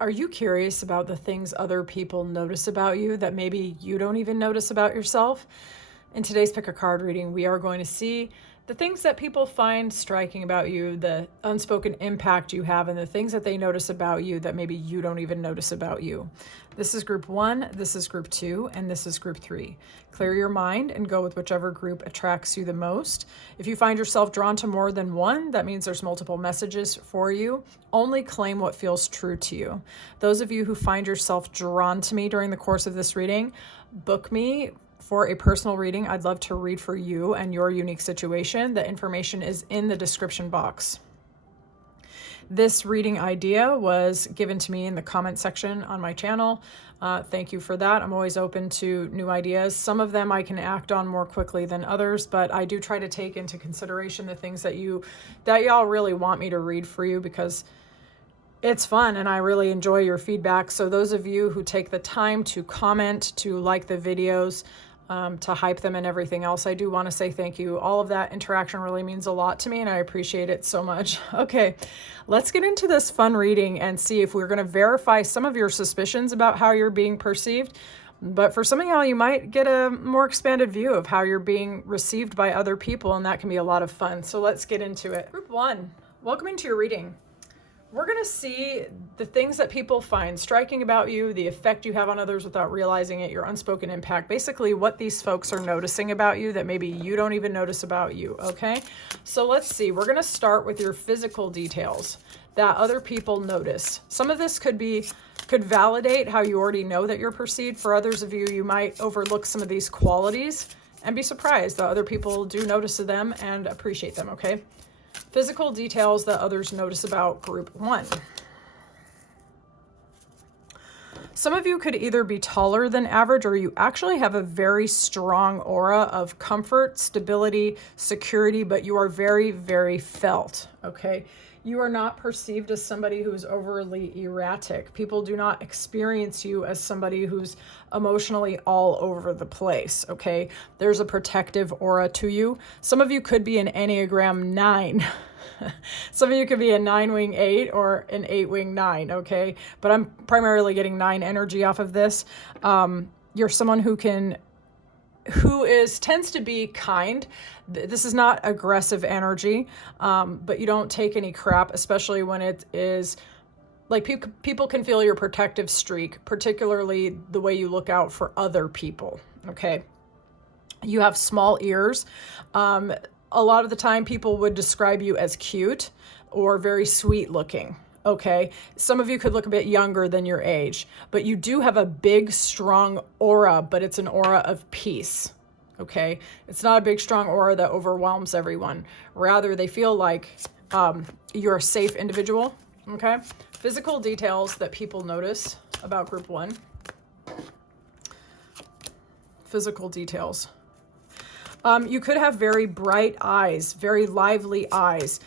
Are you curious about the things other people notice about you that maybe you don't even notice about yourself? In today's Pick a Card reading, we are going to see the things that people find striking about you, the unspoken impact you have, and the things that they notice about you that maybe you don't even notice about you. This is group 1, this is group 2, and this is group 3. Clear your mind and go with whichever group attracts you the most. If you find yourself drawn to more than one, that means there's multiple messages for you. Only claim what feels true to you. Those of you who find yourself drawn to me during the course of this reading, book me for a personal reading. I'd love to read for you and your unique situation. The information is in the description box. This reading idea was given to me in the comment section on my channel. Thank you for that. I'm always open to new ideas. Some of them I can act on more quickly than others, but I do try to take into consideration the things that y'all really want me to read for you, because it's fun and I really enjoy your feedback. So those of you who take the time to comment, to like the videos, to hype them and everything else, I do want to say thank you. All of that interaction really means a lot to me and I appreciate it so much. Okay, let's get into this fun reading and see if we're going to verify some of your suspicions about how you're being perceived. But for some of y'all, you might get a more expanded view of how you're being received by other people, and that can be a lot of fun. So let's get into it. Group 1, welcome into your reading. We're going to see the things that people find striking about you, the effect you have on others without realizing it, your unspoken impact, basically what these folks are noticing about you that maybe you don't even notice about you, okay? So let's see. We're going to start with your physical details that other people notice. Some of this could validate how you already know that you're perceived. For others of you, you might overlook some of these qualities and be surprised that other people do notice them and appreciate them, okay? Physical details that others notice about group 1. Some of you could either be taller than average, or you actually have a very strong aura of comfort, stability, security, but you are very, very felt, okay? You are not perceived as somebody who's overly erratic. People do not experience you as somebody who's emotionally all over the place, okay? There's a protective aura to you. Some of you could be an Enneagram 9. Some of you could be a 9-wing 8 or an 8-wing 9, okay? But I'm primarily getting 9 energy off of this. You're someone who tends to be kind. This is not aggressive energy, but you don't take any crap, especially when it is like people can feel your protective streak, particularly the way you look out for other people, okay? You have small ears. A lot of the time people would describe you as cute or very sweet looking. Okay, some of you could look a bit younger than your age, but you do have a big, strong aura, but it's an aura of peace. Okay, it's not a big, strong aura that overwhelms everyone. Rather, they feel like you're a safe individual. Okay, physical details that people notice about group 1. Physical details. You could have very bright eyes, very lively eyes,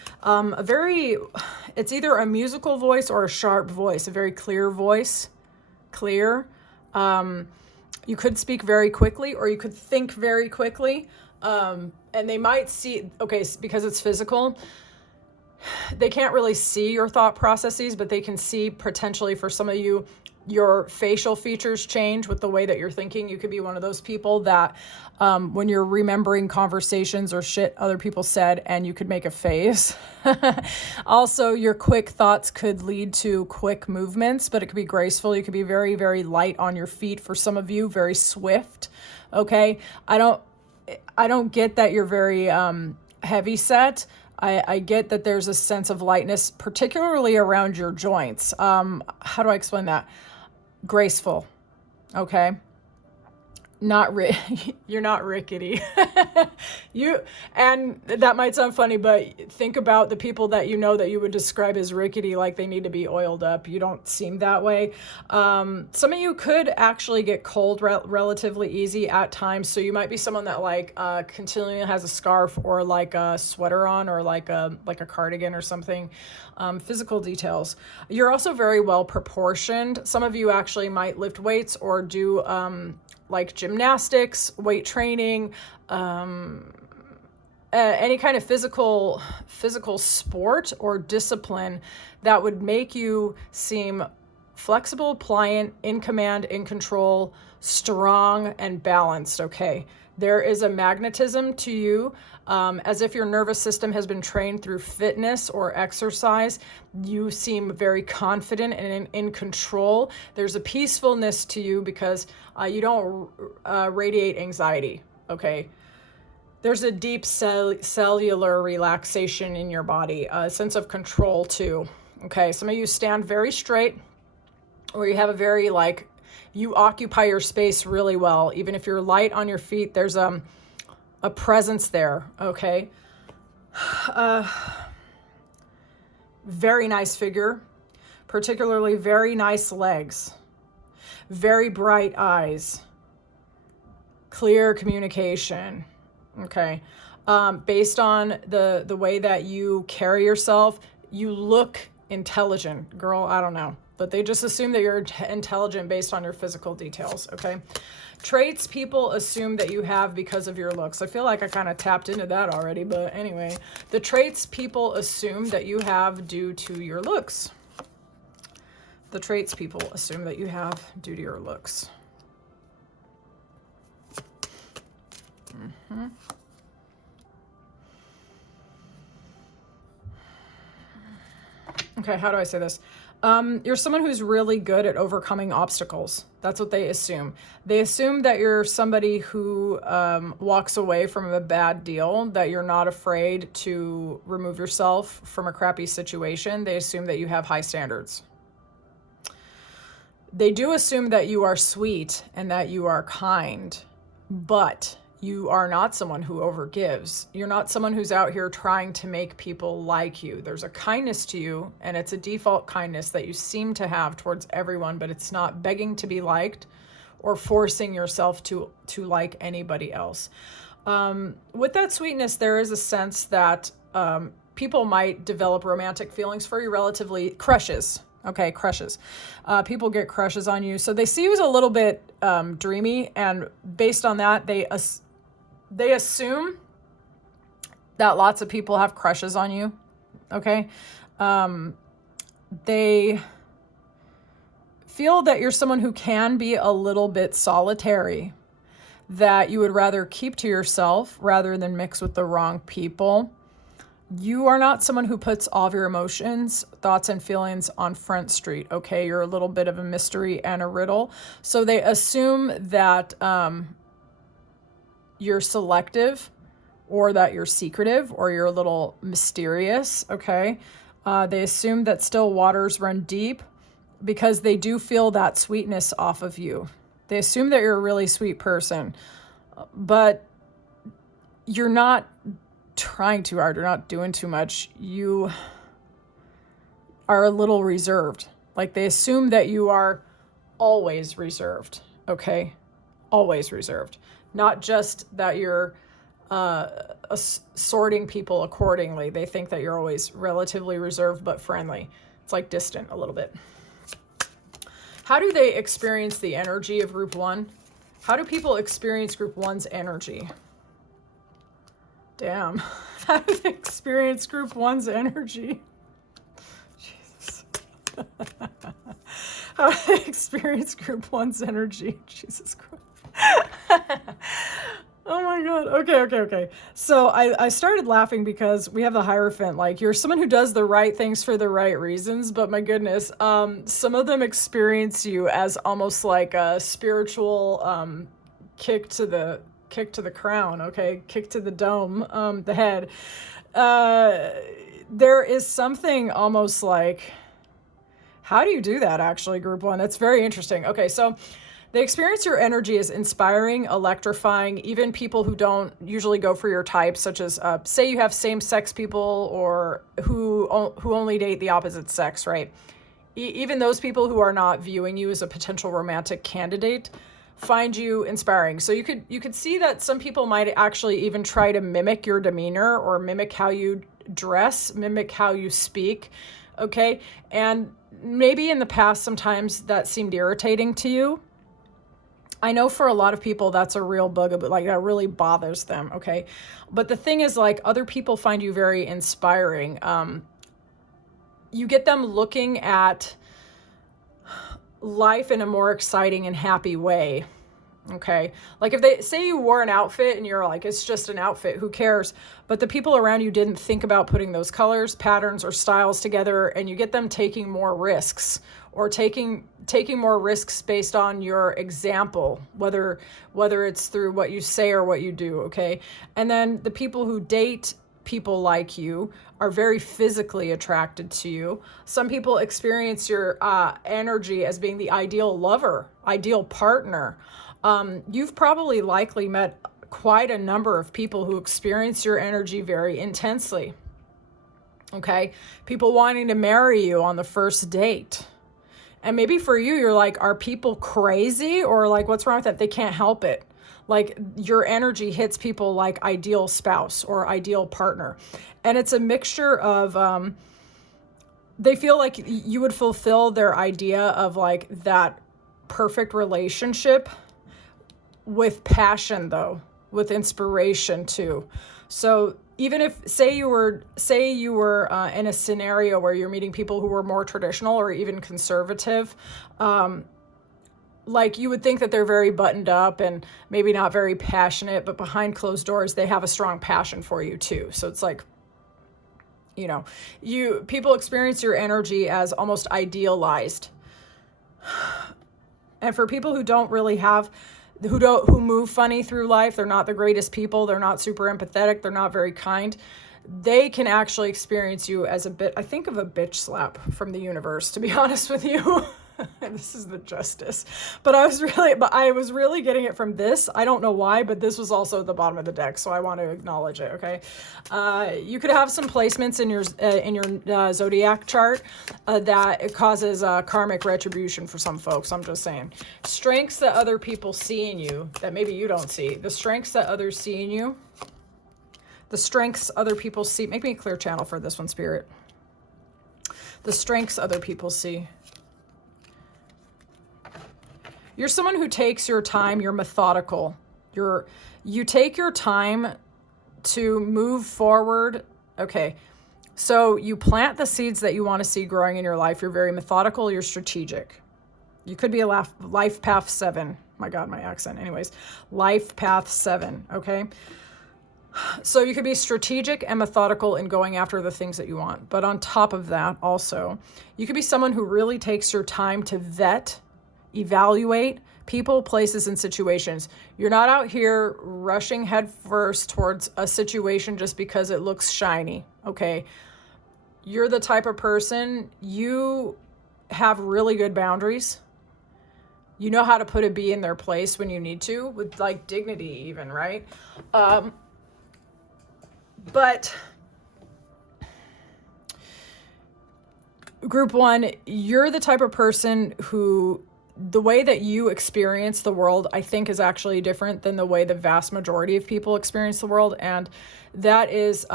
it's either a musical voice or a sharp voice, a very clear voice, clear. You could speak very quickly, or you could think very quickly, and they might see, okay, because it's physical, they can't really see your thought processes, but they can see potentially for some of you, your facial features change with the way that you're thinking. You could be one of those people that when you're remembering conversations or shit other people said, and you could make a face. Also, your quick thoughts could lead to quick movements, but it could be graceful. You could be very, very light on your feet. For some of you, very swift. Okay, I don't get that you're very heavy set. I get that there's a sense of lightness, particularly around your joints. How do I explain that? Graceful, okay? You're not rickety. And that might sound funny, but think about the people that you know that you would describe as rickety, like they need to be oiled up. You don't seem that way. Some of you could actually get cold relatively easy at times. So you might be someone that like continually has a scarf or like a sweater on, or like a cardigan or something. Physical details. You're also very well proportioned. Some of you actually might lift weights or do like gymnastics, weight training, any kind of physical sport or discipline that would make you seem flexible, pliant, in command, in control, strong, and balanced, okay? There is a magnetism to you, as if your nervous system has been trained through fitness or exercise. You seem very confident and in control. There's a peacefulness to you because you don't radiate anxiety, okay? There's a deep cellular relaxation in your body, a sense of control too, okay? Some of you stand very straight, or you have a very you occupy your space really well. Even if you're light on your feet, there's a presence there, okay? Very nice figure, particularly very nice legs, very bright eyes, clear communication, okay? Based on the way that you carry yourself, you look intelligent. Girl, I don't know. But they just assume that you're intelligent based on your physical details, okay? Traits people assume that you have because of your looks. I feel like I kind of tapped into that already, but anyway. The traits people assume that you have due to your looks. The traits people assume that you have due to your looks. Mm-hmm. Okay, how do I say this? You're someone who's really good at overcoming obstacles. That's what they assume. They assume that you're somebody who walks away from a bad deal, that you're not afraid to remove yourself from a crappy situation. They assume that you have high standards. They do assume that you are sweet and that you are kind, but you are not someone who overgives. You're not someone who's out here trying to make people like you. There's a kindness to you, and it's a default kindness that you seem to have towards everyone, but it's not begging to be liked or forcing yourself to like anybody else. With that sweetness, there is a sense that people might develop romantic feelings for you, relatively crushes. Okay, crushes. People get crushes on you. So they see you as a little bit dreamy, and based on that, they assume that lots of people have crushes on you, okay? They feel that you're someone who can be a little bit solitary, that you would rather keep to yourself rather than mix with the wrong people. You are not someone who puts all of your emotions, thoughts, and feelings on Front Street, okay? You're a little bit of a mystery and a riddle. So they assume that you're selective, or that you're secretive, or you're a little mysterious, okay? They assume that still waters run deep because they do feel that sweetness off of you. They assume that you're a really sweet person, but you're not trying too hard. You're not doing too much. You are a little reserved. Like, they assume that you are always reserved, okay? Always reserved. Not just that you're sorting people accordingly. They think that you're always relatively reserved but friendly. It's like distant a little bit. How do they experience the energy of group one? How do people experience group one's energy? Damn. How do they experience group one's energy? Jesus. How do they experience group one's energy? Jesus Christ. Oh my God. Okay. So I started laughing because we have the Hierophant. Like, you're someone who does the right things for the right reasons, but my goodness, some of them experience you as almost like a spiritual kick to the crown, okay? Kick to the dome, the head. There is something almost like, how do you do that actually, group one? That's very interesting. Okay, so they experience your energy as inspiring, electrifying, even people who don't usually go for your type, such as, say you have same-sex people or who only date the opposite sex, right? Even those people who are not viewing you as a potential romantic candidate find you inspiring. So you could see that some people might actually even try to mimic your demeanor or mimic how you dress, mimic how you speak, okay? And maybe in the past, sometimes that seemed irritating to you. I know for a lot of people that's a real bugaboo, like that really bothers them, okay? But the thing is, like, other people find you very inspiring. You get them looking at life in a more exciting and happy way. Okay. Like if they say you wore an outfit and you're like, it's just an outfit, who cares? But the people around you didn't think about putting those colors, patterns, or styles together, and you get them taking more risks, or taking more risks based on your example, whether it's through what you say or what you do. Okay. And then the people who date people like you are very physically attracted to you. Some people experience your energy as being the ideal lover, ideal partner. You've probably likely met quite a number of people who experience your energy very intensely. Okay. People wanting to marry you on the first date. And maybe for you, you're like, are people crazy? Or like, what's wrong with that? They can't help it. Like your energy hits people like ideal spouse or ideal partner. And it's a mixture of, they feel like you would fulfill their idea of like that perfect relationship with passion, though, with inspiration too. So even if say you were in a scenario where you're meeting people who were more traditional or even conservative, like you would think that they're very buttoned up and maybe not very passionate, but behind closed doors, they have a strong passion for you too. So it's like, people experience your energy as almost idealized. And for people who don't really have, who move funny through life, they're not the greatest people, they're not super empathetic, they're not very kind, they can actually experience you as I think of a bitch slap from the universe, to be honest with you. This is the justice. But I was really getting it from this. I don't know why, but this was also at the bottom of the deck, so I want to acknowledge it, okay? You could have some placements in your zodiac chart that it causes karmic retribution for some folks. I'm just saying. Strengths that other people see in you that maybe you don't see. The strengths that others see in you. The strengths other people see. Make me a clear channel for this one, Spirit. The strengths other people see. You're someone who takes your time, you're methodical. You take your time to move forward. Okay. So you plant the seeds that you want to see growing in your life. You're very methodical, you're strategic. You could be a life path 7. My God, my accent. Anyways, life path 7, okay? So you could be strategic and methodical in going after the things that you want. But on top of that, also, you could be someone who really takes your time to vet, evaluate people, places, and situations. You're not out here rushing headfirst towards a situation just because it looks shiny, okay? You're the type of person, you have really good boundaries. You know how to put a bee in their place when you need to, with like dignity even, right? But group 1, you're the type of person who the way that you experience the world, I think, is actually different than the way the vast majority of people experience the world. And that is,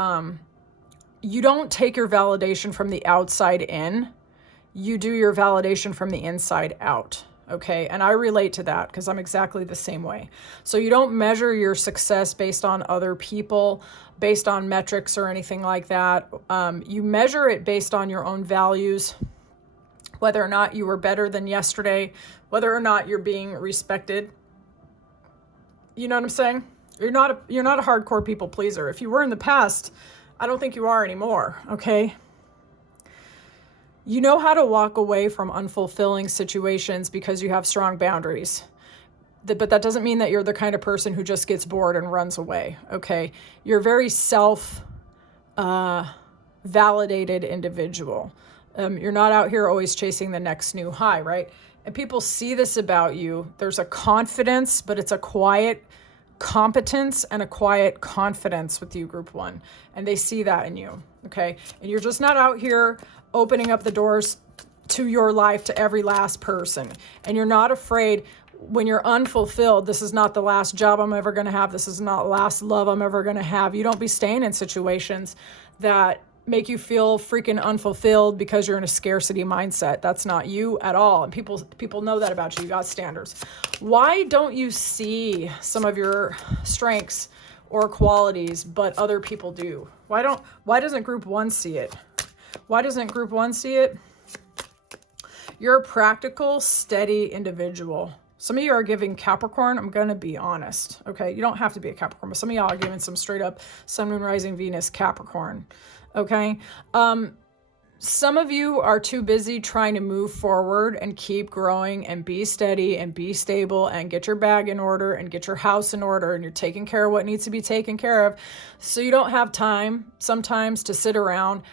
you don't take your validation from the outside in. You do your validation from the inside out. Okay. And I relate to that because I'm exactly the same way. So you don't measure your success based on other people, based on metrics or anything like that. You measure it based on your own values, whether or not you were better than yesterday, whether or not you're being respected. You know what I'm saying? You're not a hardcore people pleaser. If you were in the past, I don't think you are anymore, okay? You know how to walk away from unfulfilling situations because you have strong boundaries. But that doesn't mean that you're the kind of person who just gets bored and runs away, okay? You're a very validated individual. You're not out here always chasing the next new high, right? And people see this about you. There's a confidence, but it's a quiet competence and a quiet confidence with you, group 1. And they see that in you, okay? And you're just not out here opening up the doors to your life to every last person. And you're not afraid when you're unfulfilled. This is not the last job I'm ever going to have. This is not the last love I'm ever going to have. You don't be staying in situations that make you feel freaking unfulfilled because you're in a scarcity mindset. That's not you at all. And people know that about you. You got standards. Why don't you see some of your strengths or qualities, but other people do? Why doesn't group 1 see it? Why doesn't group 1 see it? You're a practical, steady individual. Some of you are giving Capricorn. I'm going to be honest. Okay. You don't have to be a Capricorn, but some of y'all are giving some straight up Sun, Moon, Rising, Venus, Capricorn. Okay. Some of you are too busy trying to move forward and keep growing and be steady and be stable and get your bag in order and get your house in order, and you're taking care of what needs to be taken care of. So you don't have time sometimes to sit around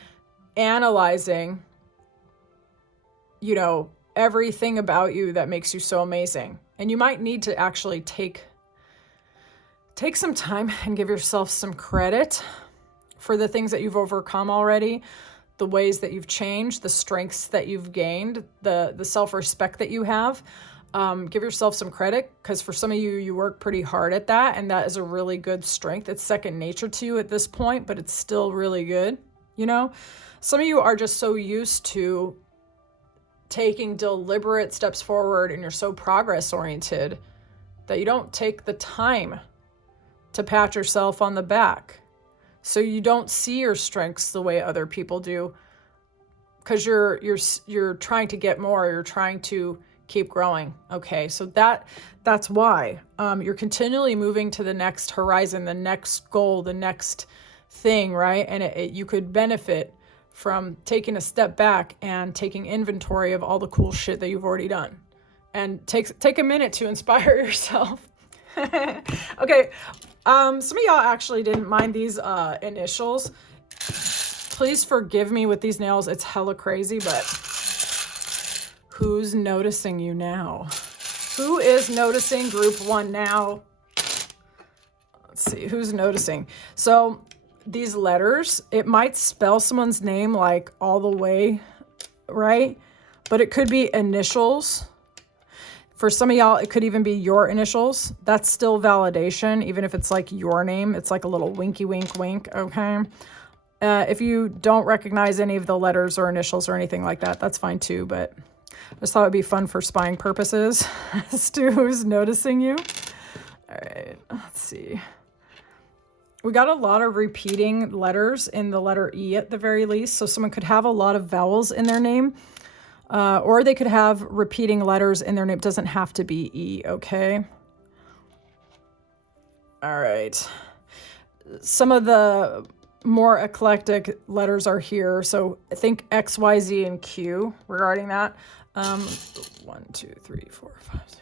analyzing, everything about you that makes you so amazing. And you might need to actually take some time and give yourself some credit for the things that you've overcome already, the ways that you've changed, the strengths that you've gained, the self-respect that you have. Give yourself some credit, because for some of you, you work pretty hard at that, and that is a really good strength. It's second nature to you at this point, but it's still really good. Some of you are just so used to taking deliberate steps forward, and you're so progress oriented that you don't take the time to pat yourself on the back. So you don't see your strengths the way other people do, because you're trying to get more. You're trying to keep growing. Okay, so that's why you're continually moving to the next horizon, the next goal, the next thing, right? And you could benefit from taking a step back and taking inventory of all the cool shit that you've already done, and take a minute to inspire yourself. Okay. Some of y'all actually didn't mind these initials. Please forgive me with these nails. It's hella crazy, but who's noticing you now? Who is noticing group 1 now? Let's see, who's noticing? So these letters, it might spell someone's name like all the way, right? But it could be initials. For some of y'all, it could even be your initials. That's still validation, even if it's like your name. It's like a little winky wink wink, okay? If you don't recognize any of the letters or initials or anything like that, that's fine too, but I just thought it'd be fun for spying purposes as to who's noticing you. All right, let's see. We got a lot of repeating letters in the letter E at the very least, so someone could have a lot of vowels in their name. Or they could have repeating letters in their name. It doesn't have to be E, okay? All right. Some of the more eclectic letters are here. So I think X, Y, Z, and Q regarding that. 1, 2, 3, 4, 5, 6, 7, 8, 9,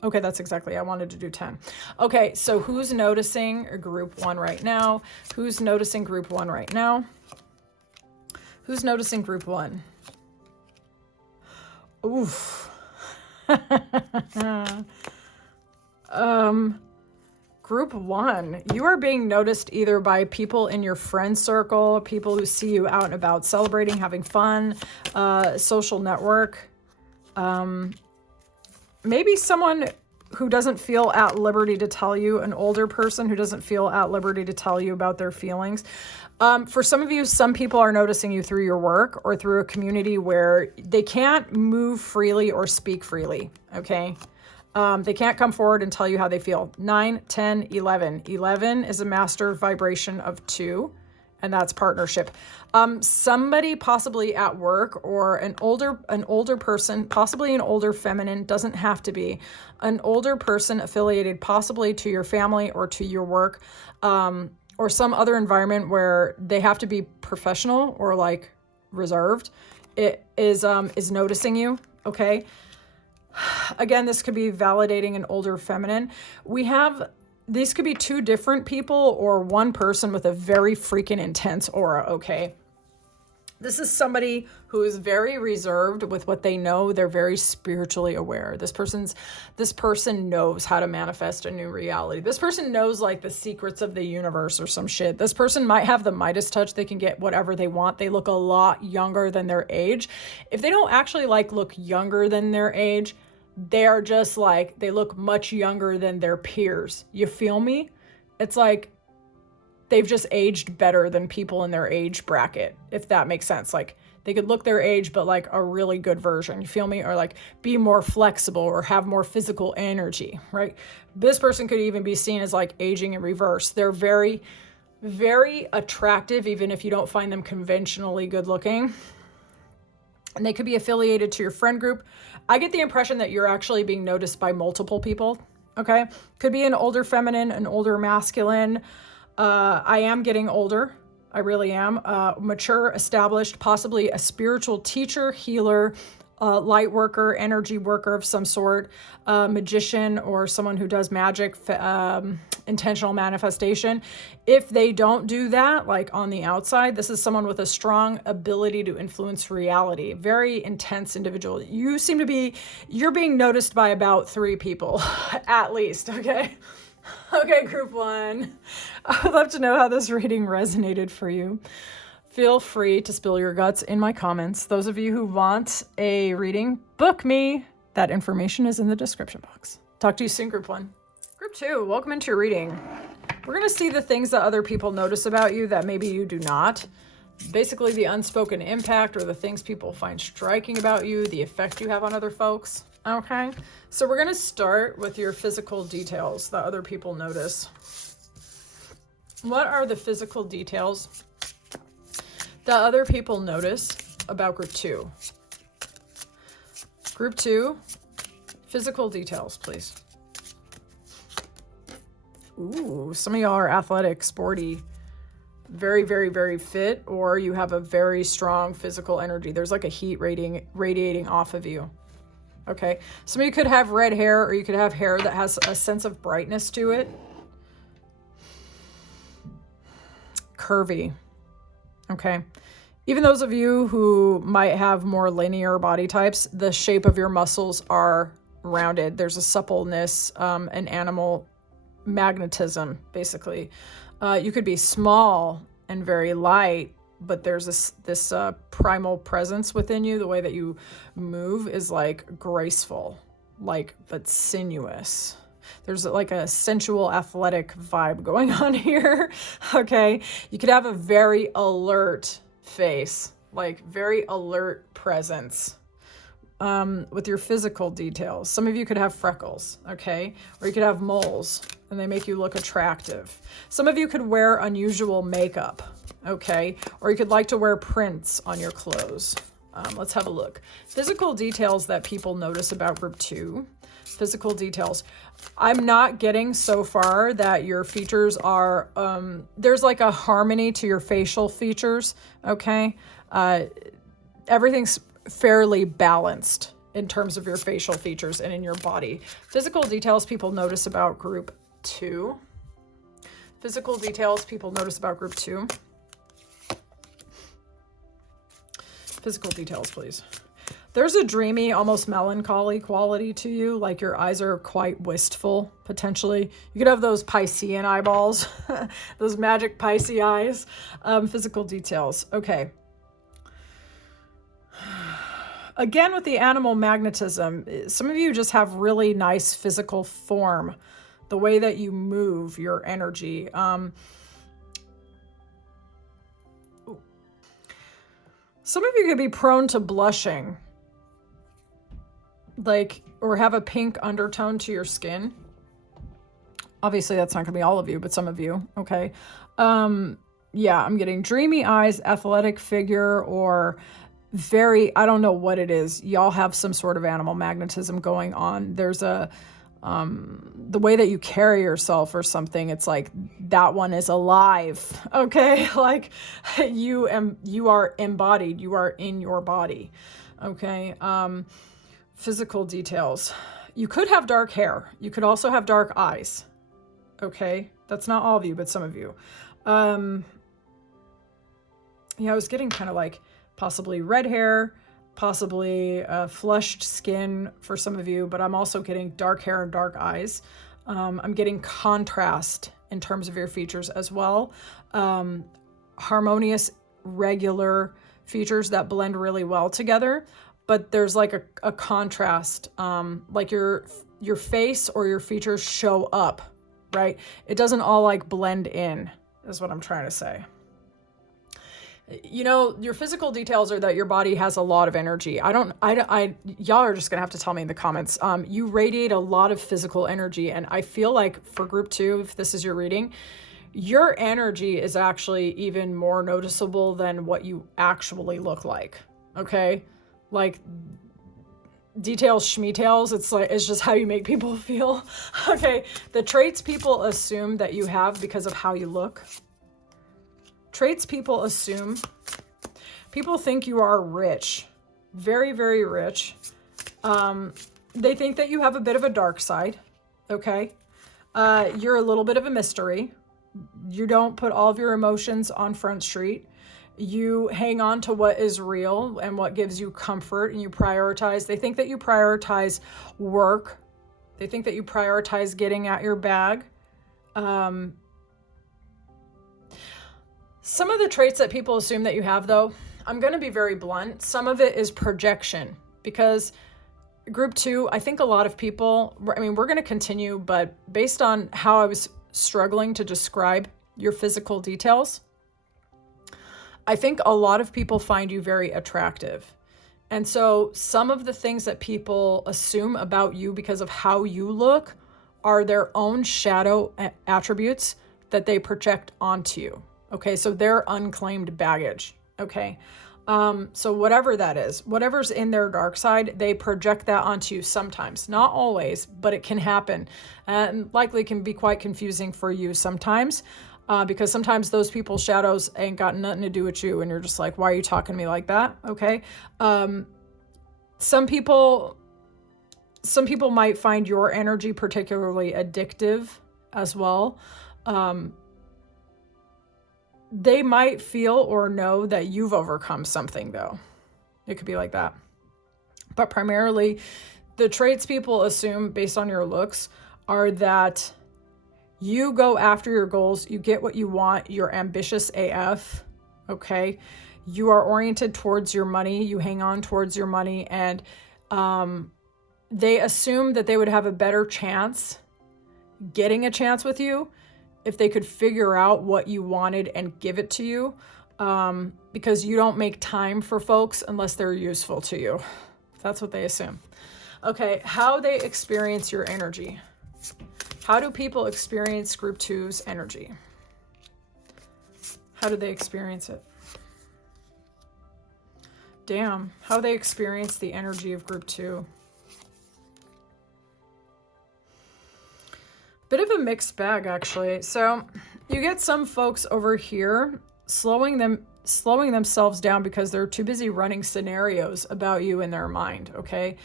10. Okay, that's exactly. I wanted to do 10. Okay, so who's noticing group 1 right now? Who's noticing group 1 right now? Who's noticing group 1? Oof. Group 1, you are being noticed either by people in your friend circle, people who see you out and about celebrating, having fun, social network. Maybe someone who doesn't feel at liberty to tell you, an older person who doesn't feel at liberty to tell you about their feelings. For some of you, some people are noticing you through your work or through a community where they can't move freely or speak freely, okay? They can't come forward and tell you how they feel. 9, 10, 11. 11 is a master vibration of 2, and that's partnership. Somebody possibly at work, or an older person, possibly an older feminine, doesn't have to be, an older person affiliated possibly to your family or to your work, or some other environment where they have to be professional or like reserved, it is noticing you, okay? Again, this could be validating an older feminine. These could be 2 different people or one person with a very freaking intense aura, okay? This is somebody who is very reserved with what they know. They're very spiritually aware. This person knows how to manifest a new reality. This person knows like the secrets of the universe or some shit. This person might have the Midas touch. They can get whatever they want. They look a lot younger than their age. If they don't actually look younger than their age, they are just like, they look much younger than their peers. You feel me? It's like they've just aged better than people in their age bracket, if that makes sense. Like they could look their age, but like a really good version, you feel me? Or like be more flexible or have more physical energy, right? This person could even be seen as like aging in reverse. They're very, very attractive, even if you don't find them conventionally good looking. and they could be affiliated to your friend group. I get the impression that you're actually being noticed by multiple people. Okay. Could be an older feminine, an older masculine. I am getting older. I really am. Mature, established, possibly a spiritual teacher, healer, light worker, energy worker of some sort, magician, or someone who does magic, intentional manifestation. If they don't do that, like on the outside, this is someone with a strong ability to influence reality. Very intense individual. You seem to be, you're being noticed by about 3 people at least, okay? Okay, group 1. I would love to know how this reading resonated for you. Feel free to spill your guts in my comments. Those of you who want a reading, book me. That information is in the description box. Talk to you soon, group 1. Group 2, welcome into your reading. We're going to see the things that other people notice about you that maybe you do not. Basically, the unspoken impact or the things people find striking about you, the effect you have on other folks. Okay, so we're going to start with your physical details that other people notice. What are the physical details that other people notice about group 2? Group 2, physical details, please. Ooh, some of y'all are athletic, sporty, very, very, very fit, or you have a very strong physical energy. There's like a heat radiating off of you. Okay, some of you could have red hair, or you could have hair that has a sense of brightness to it. Curvy. Okay. Even those of you who might have more linear body types, the shape of your muscles are rounded. There's a suppleness, an animal magnetism, basically. You could be small and very light, but there's this primal presence within you. The way that you move is like graceful, but sinuous. There's like a sensual, athletic vibe going on here. Okay. You could have a very alert face, like very alert presence. With your physical details, some of you could have freckles, okay? Or you could have moles and they make you look attractive. Some of you could wear unusual makeup, okay? Or you could like to wear prints on your clothes. Let's have a look. Physical details that people notice about group 2. Physical details. I'm not getting so far that your features are, there's like a harmony to your facial features, okay? Everything's fairly balanced in terms of your facial features and in your body. Physical details people notice about group 2. Physical details people notice about group 2. Physical details, please. There's a dreamy, almost melancholy quality to you, like your eyes are quite wistful, potentially. You could have those Piscean eyeballs, those magic Pisces eyes. Physical details. Okay. Again, with the animal magnetism, some of you just have really nice physical form, the way that you move, your energy. Some of you could be prone to blushing, or have a pink undertone to your skin. Obviously, that's not going to be all of you, but some of you, okay? Yeah, I'm getting dreamy eyes, athletic figure, or very, I don't know what it is. Y'all have some sort of animal magnetism going on. There's the way that you carry yourself or something, it's like that one is alive, okay? Like you are embodied, you are in your body, okay? Physical details. You could have dark hair. You could also have dark eyes, okay? That's not all of you, but some of you. Yeah, I was getting kind of like possibly red hair, possibly flushed skin for some of you, but I'm also getting dark hair and dark eyes. I'm getting contrast in terms of your features as well. Harmonious, regular features that blend really well together, but there's like a contrast, like your face or your features show up, right? It doesn't all like blend in, is what I'm trying to say. You know, your physical details are that your body has a lot of energy. Y'all are just gonna have to tell me in the comments. You radiate a lot of physical energy, and I feel like for group 2, if this is your reading, your energy is actually even more noticeable than what you actually look like, okay? like details, schmetails. It's just how you make people feel. Okay, the traits people assume that you have because of how you look. Traits people assume. People think you are rich, very, very rich. They think that you have a bit of a dark side. Okay, you're a little bit of a mystery. You don't put all of your emotions on Front Street. You hang on to what is real and what gives you comfort, and you prioritize. They think that you prioritize work. They think that you prioritize getting at your bag. Some of the traits that people assume that you have, though, I'm going to be very blunt. Some of it is projection, because group 2, I think a lot of people, I mean, we're going to continue, but based on how I was struggling to describe your physical details, I think a lot of people find you very attractive. And so some of the things that people assume about you because of how you look are their own shadow attributes that they project onto you. Okay, so they're unclaimed baggage. Okay, so whatever that is, whatever's in their dark side, they project that onto you sometimes. Not always, but it can happen. And likely can be quite confusing for you sometimes. Because sometimes those people's shadows ain't got nothing to do with you, and you're just like, why are you talking to me like that? Okay. Some people might find your energy particularly addictive as well. They might feel or know that you've overcome something, though. It could be like that. But primarily, the traits people assume based on your looks are that you go after your goals, you get what you want, you're ambitious AF, okay? You are oriented towards your money, you hang on towards your money, and they assume that they would have a better chance getting a chance with you if they could figure out what you wanted and give it to you, because you don't make time for folks unless they're useful to you. That's what they assume. Okay, how they experience your energy. How do people experience group 2's energy? How do they experience it? Damn, how they experience the energy of group 2. Bit of a mixed bag, actually. So you get some folks over here slowing themselves down because they're too busy running scenarios about you in their mind, okay?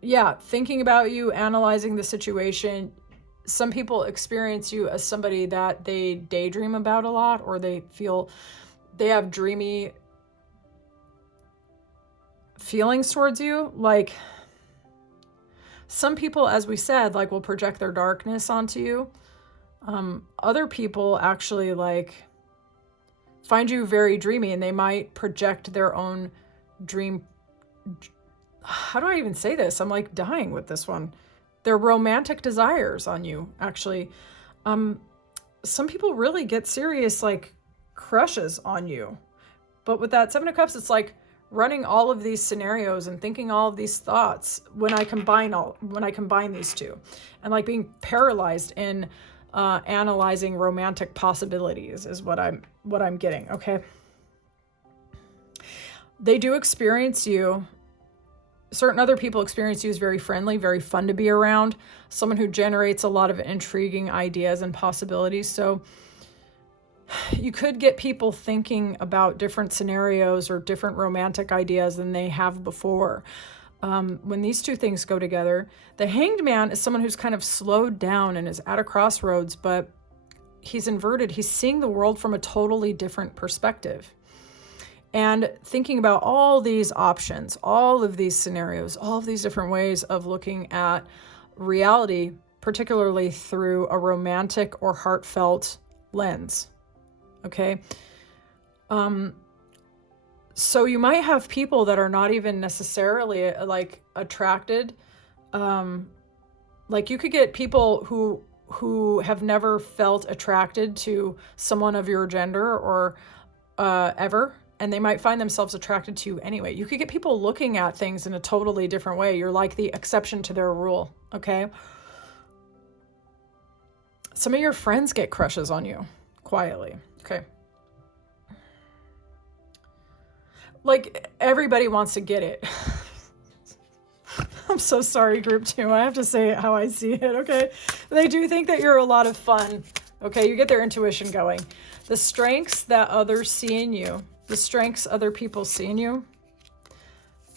Yeah, thinking about you, analyzing the situation. Some people experience you as somebody that they daydream about a lot, or they feel they have dreamy feelings towards you. Like, some people, as we said, like, will project their darkness onto you. Other people actually like find you very dreamy, and they might project their own dream. How do I even say this? I'm like dying with this one. Their romantic desires on you, actually. Some people really get serious, like, crushes on you. But with that 7 of Cups, it's like running all of these scenarios and thinking all of these thoughts when I combine these two, and like being paralyzed in analyzing romantic possibilities is what I'm getting. Okay. They do experience you. Certain other people experience you as very friendly, very fun to be around, someone who generates a lot of intriguing ideas and possibilities. So you could get people thinking about different scenarios or different romantic ideas than they have before. When these two things go together, the Hanged Man is someone who's kind of slowed down and is at a crossroads, but he's inverted. He's seeing the world from a totally different perspective. And thinking about all these options, all of these scenarios, all of these different ways of looking at reality, particularly through a romantic or heartfelt lens. Okay. So you might have people that are not even necessarily like attracted. Like, you could get people who have never felt attracted to someone of your gender or ever, and they might find themselves attracted to you anyway. You could get people looking at things in a totally different way. You're like the exception to their rule. Okay. Some of your friends get crushes on you quietly. Okay. Like, everybody wants to get it. I'm so sorry, group 2. I have to say it how I see it, okay? They do think that you're a lot of fun, okay? You get their intuition going. The strengths that others see in you, the strengths other people see in you.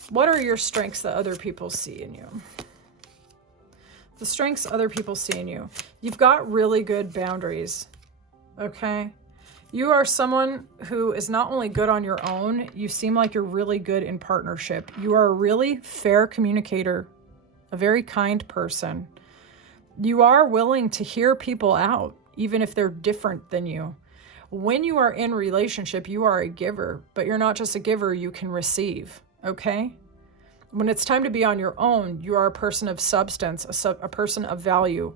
What are your strengths that other people see in you? The strengths other people see in you. You've got really good boundaries, okay? You are someone who is not only good on your own, you seem like you're really good in partnership. You are a really fair communicator, a very kind person. You are willing to hear people out, even if they're different than you. When you are in relationship, you are a giver, but you're not just a giver, you can receive, okay? When it's time to be on your own, you are a person of substance, a person of value.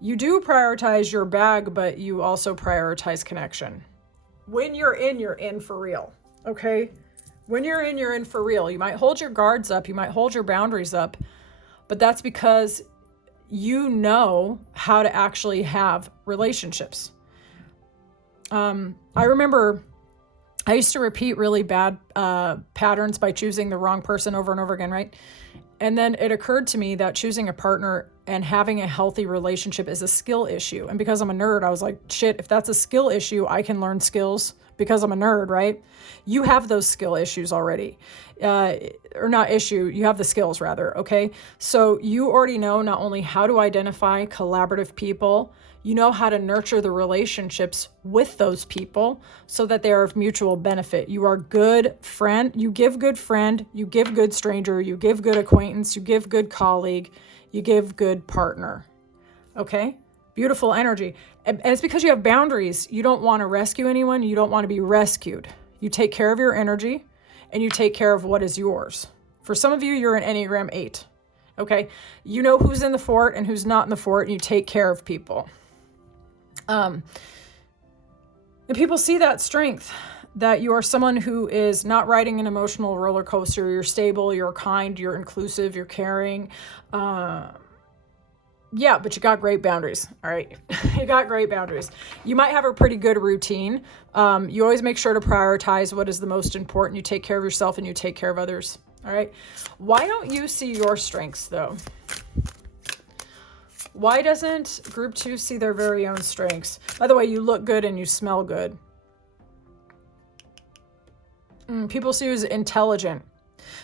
You do prioritize your bag, but you also prioritize connection. When you're in for real, okay? When you're in for real. You might hold your guards up, you might hold your boundaries up, but that's because you know how to actually have relationships. I remember I used to repeat really bad patterns by choosing the wrong person over and over again, right? And then it occurred to me that choosing a partner and having a healthy relationship is a skill issue. And because I'm a nerd, I was like, shit, if that's a skill issue, I can learn skills because I'm a nerd, right? You have those skill issues already. Or not issue, you have the skills rather, okay? So you already know not only how to identify collaborative people, you know how to nurture the relationships with those people so that they are of mutual benefit. You are good friend, you give good friend, you give good stranger, you give good acquaintance, you give good colleague, you give good partner. Okay? Beautiful energy. And it's because you have boundaries. You don't want to rescue anyone. You don't want to be rescued. You take care of your energy and you take care of what is yours. For some of you, you're an Enneagram 8. Okay? You know who's in the fort and who's not in the fort, and you take care of people. And people see that strength, that you are someone who is not riding an emotional roller coaster. You're stable, you're kind, you're inclusive, you're caring. Yeah, but you got great boundaries. All right. You got great boundaries. You might have a pretty good routine. You always make sure to prioritize what is the most important. You take care of yourself and you take care of others. All right. Why don't you see your strengths though? Why doesn't group 2 see their very own strengths? By the way, you look good and you smell good. People see you as intelligent.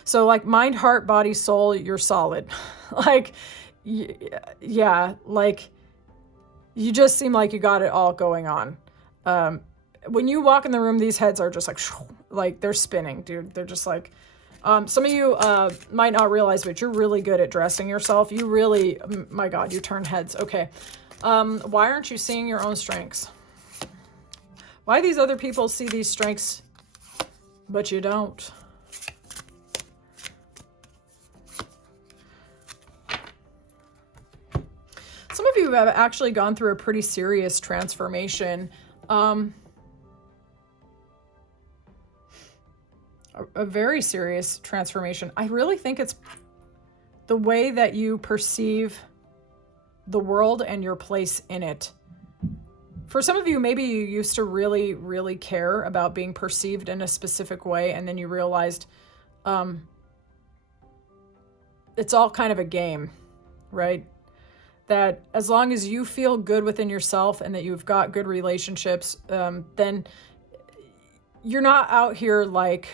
So like mind, heart, body, soul, you're solid. Like, yeah, like you just seem like you got it all going on. When you walk in the room, these heads are just like they're spinning, dude. They're just like, some of you might not realize, but you're really good at dressing yourself. You really, my God, you turn heads. Okay. Why aren't you seeing your own strengths? Why these other people see these strengths, but you don't? Some of you have actually gone through a pretty serious transformation. A very serious transformation. I really think it's the way that you perceive the world and your place in it. For some of you, maybe you used to really, really care about being perceived in a specific way, and then you realized it's all kind of a game, right? That as long as you feel good within yourself and that you've got good relationships, then you're not out here like,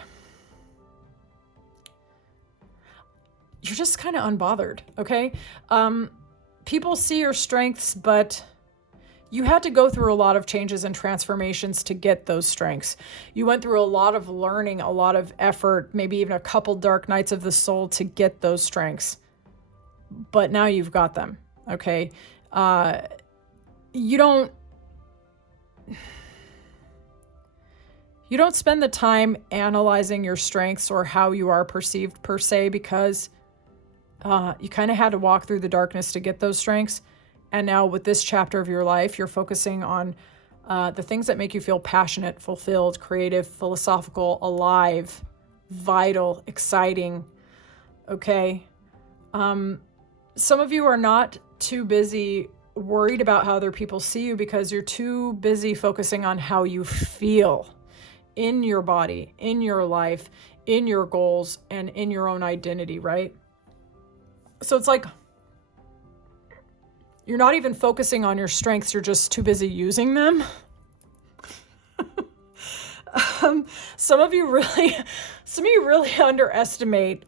you're just kind of unbothered, okay? People see your strengths, but you had to go through a lot of changes and transformations to get those strengths. You went through a lot of learning, a lot of effort, maybe even a couple dark nights of the soul to get those strengths. But now you've got them, okay? You don't spend the time analyzing your strengths or how you are perceived per se, because you kind of had to walk through the darkness to get those strengths. And now with this chapter of your life, you're focusing on the things that make you feel passionate, fulfilled, creative, philosophical, alive, vital, exciting. Okay. Some of you are not too busy worried about how other people see you because you're too busy focusing on how you feel in your body, in your life, in your goals, and in your own identity, right? So it's like you're not even focusing on your strengths. You're just too busy using them. Some of you really underestimate.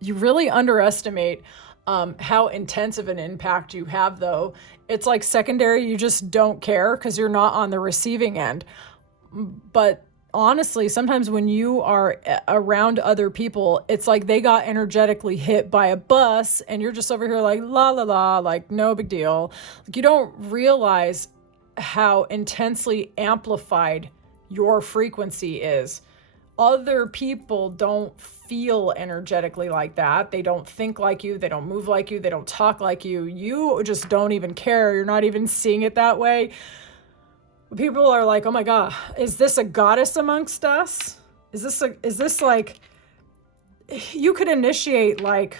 You really underestimate how intense of an impact you have, though. It's like secondary. You just don't care because you're not on the receiving end. But honestly, sometimes when you are around other people, it's like they got energetically hit by a bus and you're just over here like, la, la, la, like no big deal. Like, you don't realize how intensely amplified your frequency is. Other people don't feel energetically like that. They don't think like you. They don't move like you. They don't talk like you. You just don't even care. You're not even seeing it that way. People are like, oh my God, is this a goddess amongst us? Is this like, you could initiate like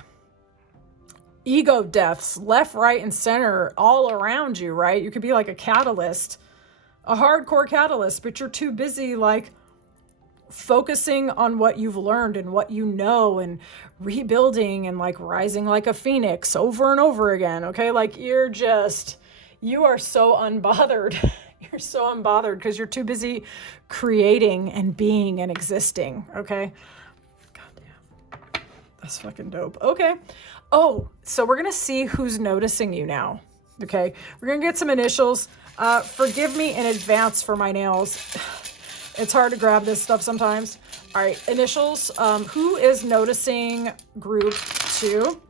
ego deaths left, right, and center all around you, right? You could be like a catalyst, a hardcore catalyst, but you're too busy like focusing on what you've learned and what you know and rebuilding and like rising like a phoenix over and over again. Okay. Like you are so unbothered. You're so unbothered because you're too busy creating and being and existing. Okay. Goddamn. That's fucking dope. Okay. Oh, so we're going to see who's noticing you now. Okay. We're going to get some initials. Forgive me in advance for my nails. It's hard to grab this stuff sometimes. All right. Initials. Who is noticing group 2?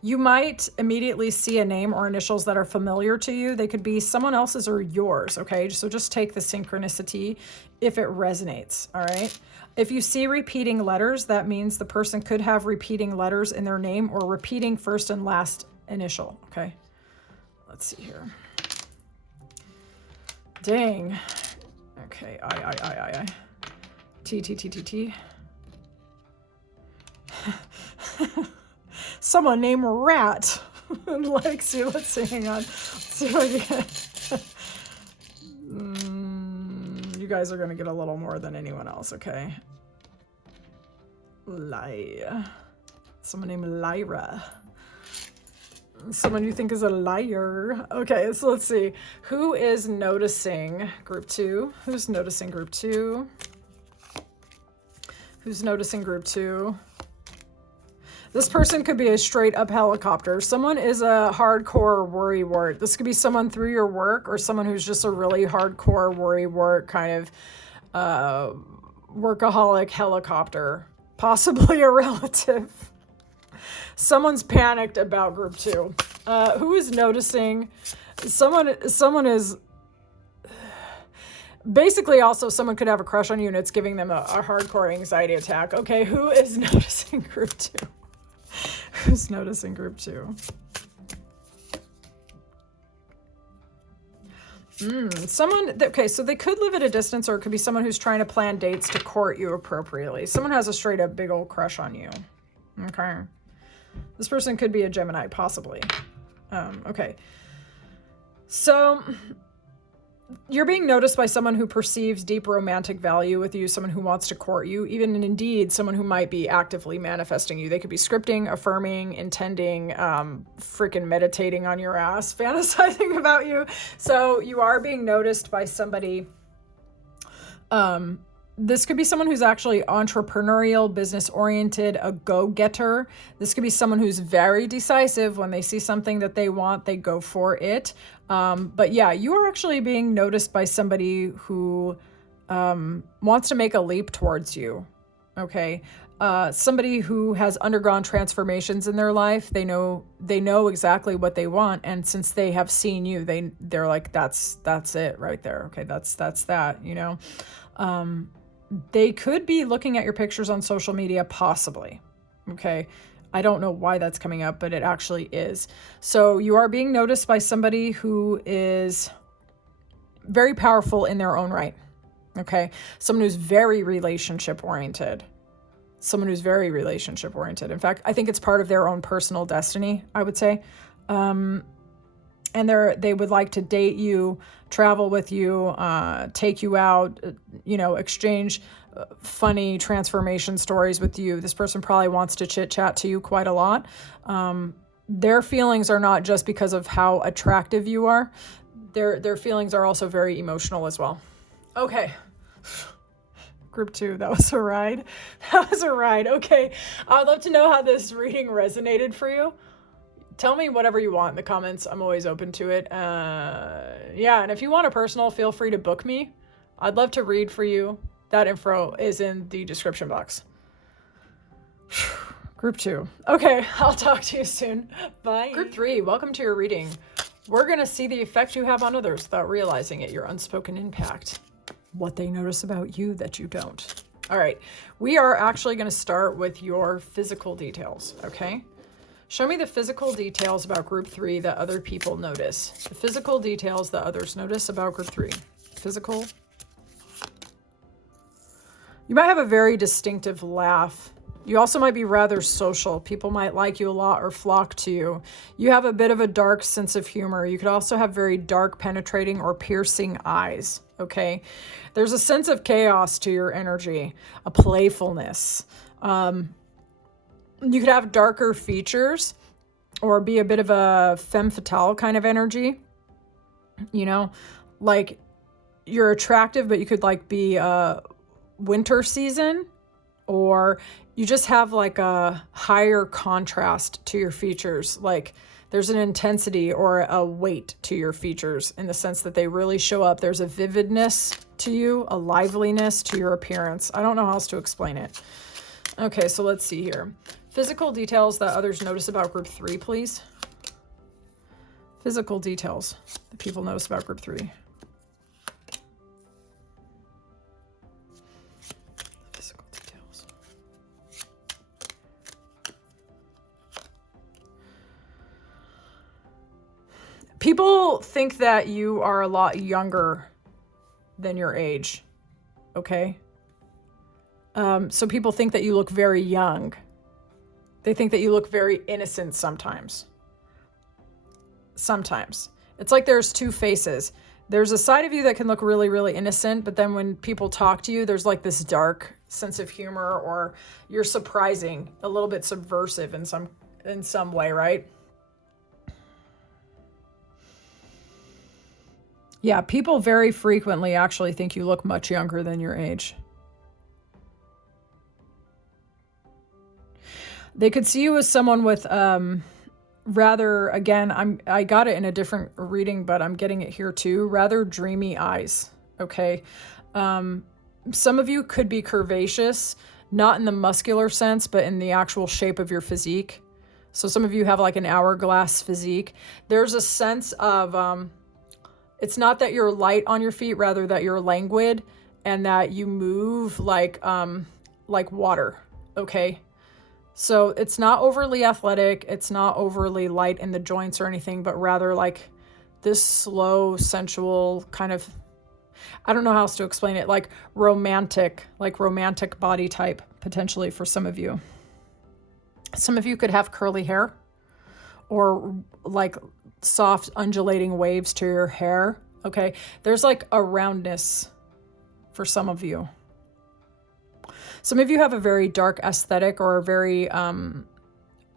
You might immediately see a name or initials that are familiar to you. They could be someone else's or yours, okay? So just take the synchronicity if it resonates, all right? If you see repeating letters, that means the person could have repeating letters in their name or repeating first and last initial, okay? Let's see here. Dang. Okay, I. T. Someone named Rat likes you. Let's see, hang on. Let's see what I get. You guys are going to get a little more than anyone else, okay? Someone named Lyra. Someone you think is a liar. Okay, so let's see. Who is noticing group 2? Who's noticing group 2? Who's noticing group 2? This person could be a straight up helicopter. Someone is a hardcore worrywart. This could be someone through your work or someone who's just a really hardcore worrywart kind of workaholic helicopter. Possibly a relative. Someone's panicked about group 2. Who is noticing? Someone is basically also someone could have a crush on you and it's giving them a hardcore anxiety attack. Okay, who is noticing group 2? Who's noticing group 2? Okay, so they could live at a distance or it could be someone who's trying to plan dates to court you appropriately. Someone has a straight up big old crush on you. Okay. This person could be a Gemini, possibly. Okay. So you're being noticed by someone who perceives deep romantic value with you, someone who wants to court you, even indeed someone who might be actively manifesting you. They could be scripting, affirming, intending, freaking meditating on your ass, fantasizing about you. So you are being noticed by somebody. This could be someone who's actually entrepreneurial, business-oriented, a go-getter. This could be someone who's very decisive. When they see something that they want, they go for it. But yeah, you are actually being noticed by somebody who wants to make a leap towards you, okay? Somebody who has undergone transformations in their life. They know exactly what they want, and since they have seen you, they're like, that's it right there. Okay, that's that, you know? They could be looking at your pictures on social media, possibly. Okay. I don't know why that's coming up, but it actually is. So you are being noticed by somebody who is very powerful in their own right. Okay. Someone who's very relationship oriented. In fact, I think it's part of their own personal destiny, I would say. and they would like to date you, travel with you, take you out, exchange funny transformation stories with you. This person probably wants to chit chat to you quite a lot. Their feelings are not just because of how attractive you are. Their feelings are also very emotional as well. Okay. Group 2, that was a ride. That was a ride. Okay. I'd love to know how this reading resonated for you. Tell me whatever you want in the comments. I'm always open to it. Yeah, and if you want a personal, feel free to book me. I'd love to read for you. That info is in the description box. Group 2. Okay, I'll talk to you soon. Bye. Group 3, welcome to your reading. We're going to see the effect you have on others without realizing it, your unspoken impact. What they notice about you that you don't. All right, we are actually going to start with your physical details, okay? Show me the physical details about group 3 that other people notice. The physical details that others notice about group 3. Physical. You might have a very distinctive laugh. You also might be rather social. People might like you a lot or flock to you. You have a bit of a dark sense of humor. You could also have very dark, penetrating, or piercing eyes, okay? There's a sense of chaos to your energy, a playfulness. You could have darker features or be a bit of a femme fatale kind of energy. Like you're attractive, but you could like be winter season, or you just have like a higher contrast to your features. Like there's an intensity or a weight to your features in the sense that they really show up. There's a vividness to you, a liveliness to your appearance. I don't know how else to explain it. Okay, so let's see here. Physical details that others notice about group 3, please. Physical details that people notice about group 3. Physical details. People think that you are a lot younger than your age, okay? So people think that you look very young. They think that you look very innocent sometimes. Sometimes. It's like there's two faces. There's a side of you that can look really, really innocent, but then when people talk to you, there's like this dark sense of humor, or you're surprising, a little bit subversive in some way, right? Yeah, people very frequently actually think you look much younger than your age. They could see you as someone with rather, again, I got it in a different reading, but I'm getting it here too, rather dreamy eyes, okay? Some of you could be curvaceous, not in the muscular sense, but in the actual shape of your physique. So some of you have like an hourglass physique. There's a sense of, it's not that you're light on your feet, rather that you're languid and that you move like water, okay? So it's not overly athletic. It's not overly light in the joints or anything, but rather like this slow, sensual kind of, I don't know how else to explain it, like romantic body type, potentially for some of you. Some of you could have curly hair or like soft undulating waves to your hair, okay? There's like a roundness for some of you. Some of you have a very dark aesthetic or a very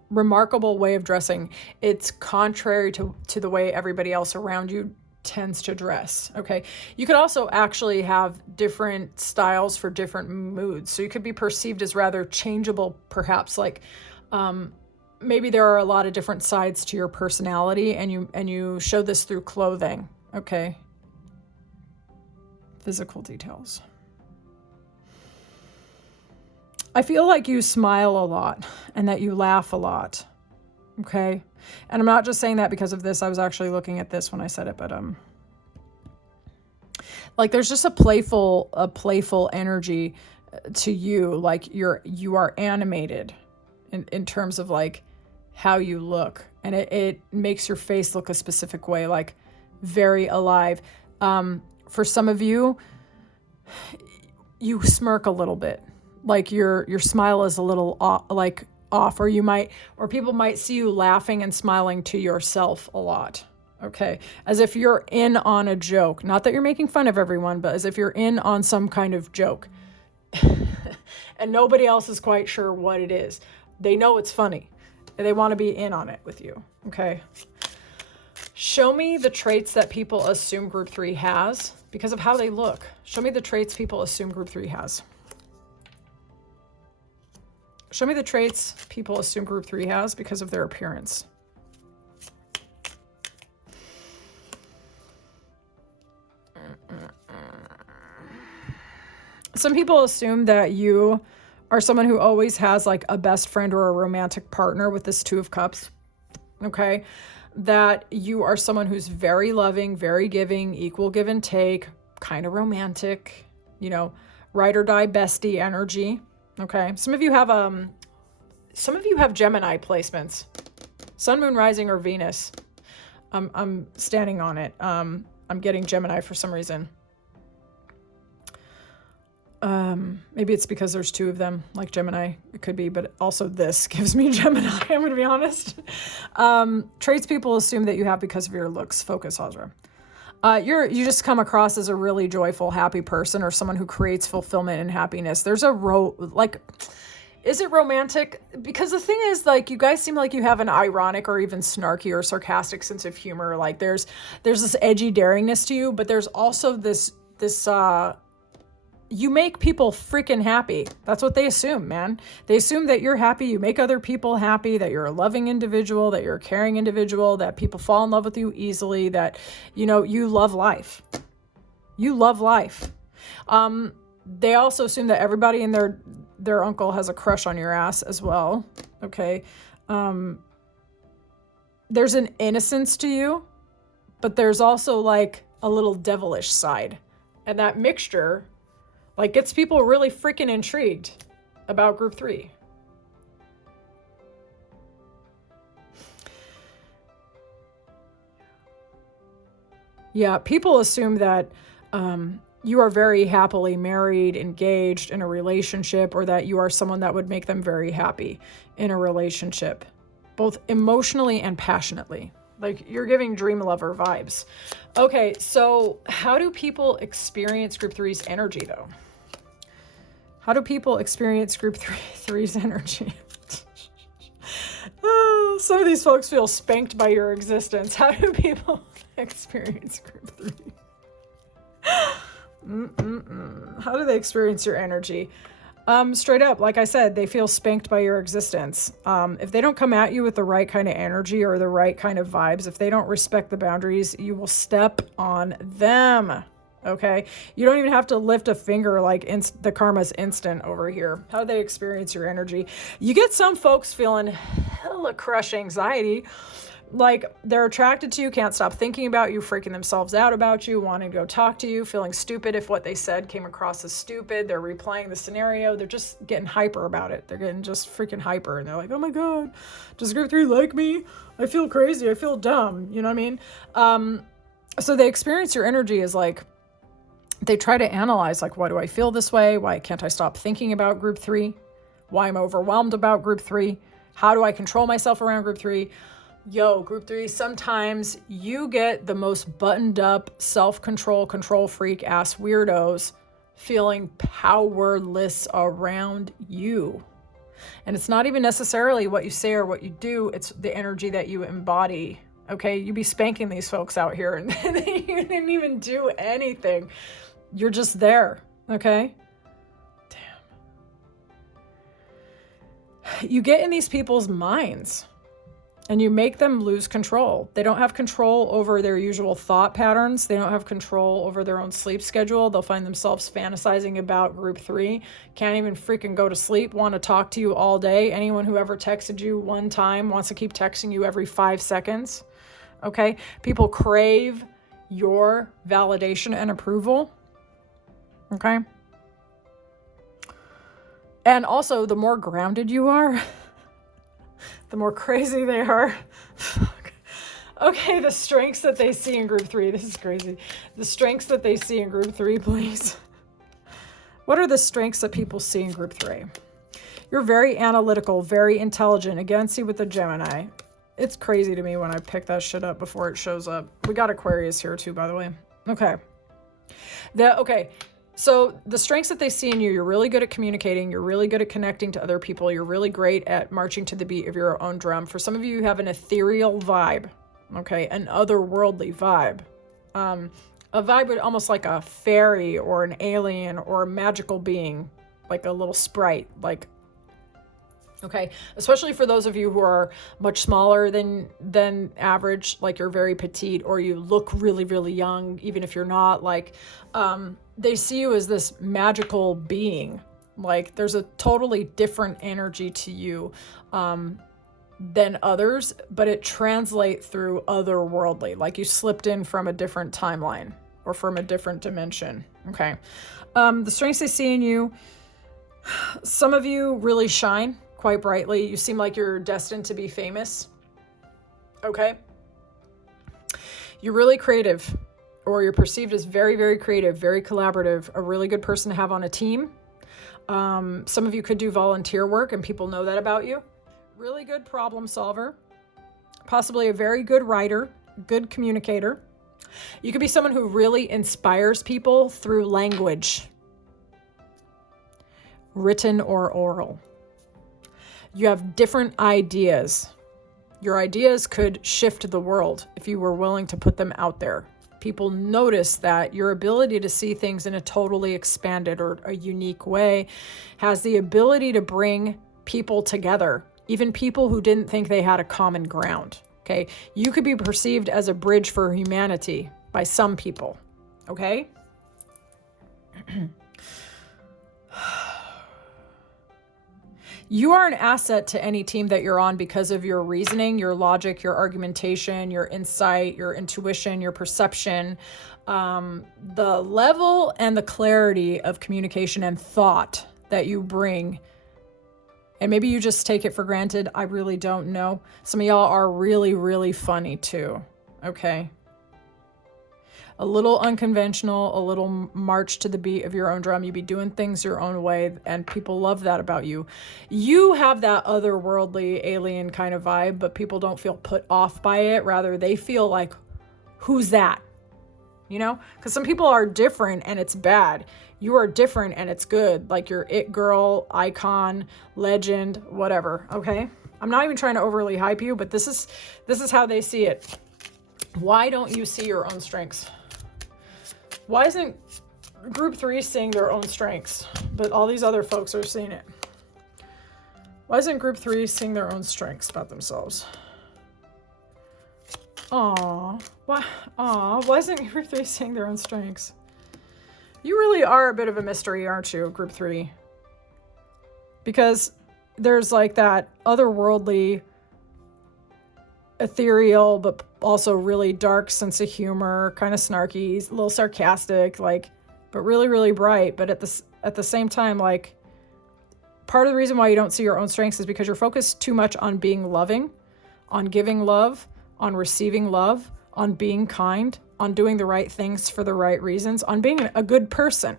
remarkable way of dressing. It's contrary to the way everybody else around you tends to dress, okay? You could also actually have different styles for different moods. So you could be perceived as rather changeable, perhaps, like maybe there are a lot of different sides to your personality, and you show this through clothing, okay? Physical details. I feel like you smile a lot and that you laugh a lot, okay? And I'm not just saying that because of this. I was actually looking at this when I said it, but like there's just a playful energy to you. Like you are animated in terms of like how you look, and it makes your face look a specific way, like very alive. For some of you, you smirk a little bit. Like your smile is a little off, or people might see you laughing and smiling to yourself a lot, Okay. As if you're in on a joke. Not that you're making fun of everyone, but as if you're in on some kind of joke. And nobody else is quite sure what it is. They know it's funny. And they want to be in on it with you. Okay. Show me the traits that people assume group 3 has because of how they look. Show me the traits people assume group 3 has. Show me the traits people assume group 3 has because of their appearance. Some people assume that you are someone who always has like a best friend or a romantic partner with this 2 of Cups. Okay. That you are someone who's very loving, very giving, equal give and take, kind of romantic, you know, ride or die bestie energy. Okay. Some of you have Gemini placements, Sun, Moon, Rising, or Venus. I'm standing on it. I'm getting Gemini for some reason. Maybe it's because there's 2 of them, like Gemini. It could be, but also this gives me Gemini. I'm going to be honest. Traits people assume that you have because of your looks. Focus, Hazra. You just come across as a really joyful, happy person, or someone who creates fulfillment and happiness. There's is it romantic? Because the thing is, like, you guys seem like you have an ironic or even snarky or sarcastic sense of humor. Like there's this edgy daringness to you, but there's also this you make people freaking happy. That's what they assume, man. They assume that you're happy, you make other people happy, that you're a loving individual, that you're a caring individual, that people fall in love with you easily, that, you know, you love life. You love life. They also assume that everybody and their uncle has a crush on your ass as well. Okay. There's an innocence to you, but there's also like a little devilish side. And that mixture like gets people really freaking intrigued about group 3. Yeah, people assume that you are very happily married, engaged in a relationship, or that you are someone that would make them very happy in a relationship, both emotionally and passionately. Like you're giving dream lover vibes. Okay, so how do people experience group 3's energy though? How do people experience group 3's energy? Some of these folks feel spanked by your existence. How do people experience group 3? How do they experience your energy? Straight up, like I said, they feel spanked by your existence. If they don't come at you with the right kind of energy or the right kind of vibes, if they don't respect the boundaries, you will step on them. Okay. You don't even have to lift a finger, like the karma's instant over here. How do they experience your energy? You get some folks feeling hella crush anxiety. Like they're attracted to you, can't stop thinking about you, freaking themselves out about you, wanting to go talk to you, feeling stupid if what they said came across as stupid. They're replaying the scenario. They're just getting hyper about it. They're getting just freaking hyper. And they're like, oh my God, does group 3 like me? I feel crazy. I feel dumb. You know what I mean? So they experience your energy as like, they try to analyze, like, why do I feel this way? Why can't I stop thinking about group 3? Why I'm overwhelmed about group 3? How do I control myself around group 3? Yo, group 3, sometimes you get the most buttoned up, self-control, control freak ass weirdos feeling powerless around you. And it's not even necessarily what you say or what you do. It's the energy that you embody. Okay. You be spanking these folks out here and you didn't even do anything. You're just there. Okay. Damn. You get in these people's minds and you make them lose control. They don't have control over their usual thought patterns. They don't have control over their own sleep schedule. They'll find themselves fantasizing about group 3. Can't even freaking go to sleep. Want to talk to you all day. Anyone who ever texted you one time wants to keep texting you every 5 seconds. Okay. People crave your validation and approval. Okay. And also, the more grounded you are, the more crazy they are. Fuck. Okay, the strengths that they see in group 3. This is crazy. The strengths that they see in group 3, please. What are the strengths that people see in group 3? You're very analytical, very intelligent. Again, see with the Gemini. It's crazy to me when I pick that shit up before it shows up. We got Aquarius here too, by the way. Okay. So the strengths that they see in you, you're really good at communicating. You're really good at connecting to other people. You're really great at marching to the beat of your own drum. For some of you, you have an ethereal vibe, okay? An otherworldly vibe. A vibe would almost like a fairy or an alien or a magical being, like a little sprite, like, okay, especially for those of you who are much smaller than average, like you're very petite or you look really, really young, even if you're not, like, they see you as this magical being. Like there's a totally different energy to you than others, but it translates through otherworldly, like you slipped in from a different timeline or from a different dimension. Okay. The strengths they see in you, some of you really shine quite brightly. You seem like you're destined to be famous. Okay. You're really creative, or you're perceived as very, very creative, very collaborative, a really good person to have on a team. Some of you could do volunteer work and people know that about you. Really good problem solver, possibly a very good writer, good communicator. You could be someone who really inspires people through language, written or oral. You have different ideas. Your ideas could shift the world if you were willing to put them out there. People notice that your ability to see things in a totally expanded or a unique way has the ability to bring people together, even people who didn't think they had a common ground. Okay. You could be perceived as a bridge for humanity by some people. Okay. You are an asset to any team that you're on because of your reasoning, your logic, your argumentation, your insight, your intuition, your perception, the level and the clarity of communication and thought that you bring. And maybe you just take it for granted. I really don't know. Some of y'all are really, really funny too. Okay. A little unconventional, a little march to the beat of your own drum. You be doing things your own way, and people love that about you. You have that otherworldly alien kind of vibe, but people don't feel put off by it. Rather, they feel like, who's that? You know? Because some people are different and it's bad. You are different and it's good. Like you're it girl, icon, legend, whatever. Okay? I'm not even trying to overly hype you, but this is how they see it. Why don't you see your own strengths? Why isn't group 3 seeing their own strengths, but all these other folks are seeing it? Why isn't group 3 seeing their own strengths about themselves? Why isn't group 3 seeing their own strengths? You really are a bit of a mystery, aren't you, group 3? Because there's like that otherworldly, ethereal, but also really dark sense of humor, kind of snarky, a little sarcastic, like, but really, really bright. But at the same time, like, part of the reason why you don't see your own strengths is because you're focused too much on being loving, on giving love, on receiving love, on being kind, on doing the right things for the right reasons, on being a good person.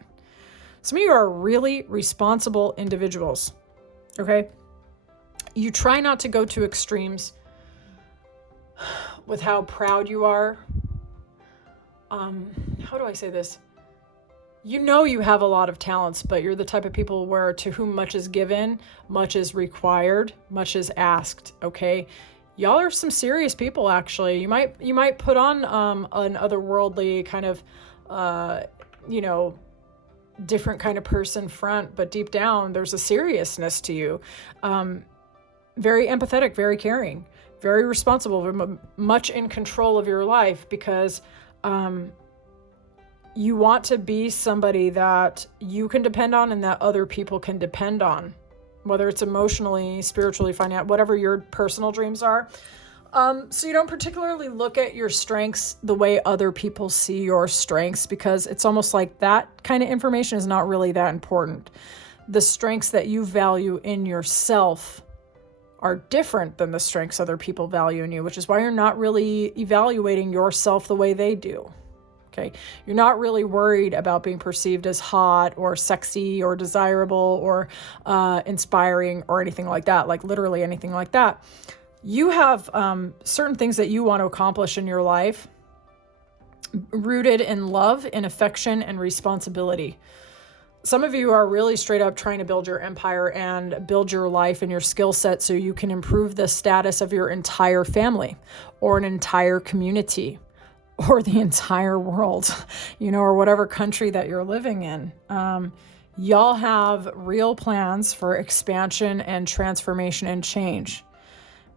Some of you are really responsible individuals. Okay. You try not to go to extremes with how proud you are. How do I say this? You know you have a lot of talents, but you're the type of people where to whom much is given, much is required, much is asked, okay? Y'all are some serious people, actually. You might put on an otherworldly kind of, different kind of person front, but deep down, there's a seriousness to you. Very empathetic, very caring, very responsible, much in control of your life because you want to be somebody that you can depend on and that other people can depend on, whether it's emotionally, spiritually, financially, whatever your personal dreams are. So you don't particularly look at your strengths the way other people see your strengths because it's almost like that kind of information is not really that important. The strengths that you value in yourself are different than the strengths other people value in you, which is why you're not really evaluating yourself the way they do. Okay. You're not really worried about being perceived as hot or sexy or desirable or inspiring or anything like that, like literally anything like that. You have certain things that you want to accomplish in your life, rooted in love, in affection, and responsibility. Some of you are really straight up trying to build your empire and build your life and your skill set so you can improve the status of your entire family or an entire community or the entire world, or whatever country that you're living in. Y'all have real plans for expansion and transformation and change.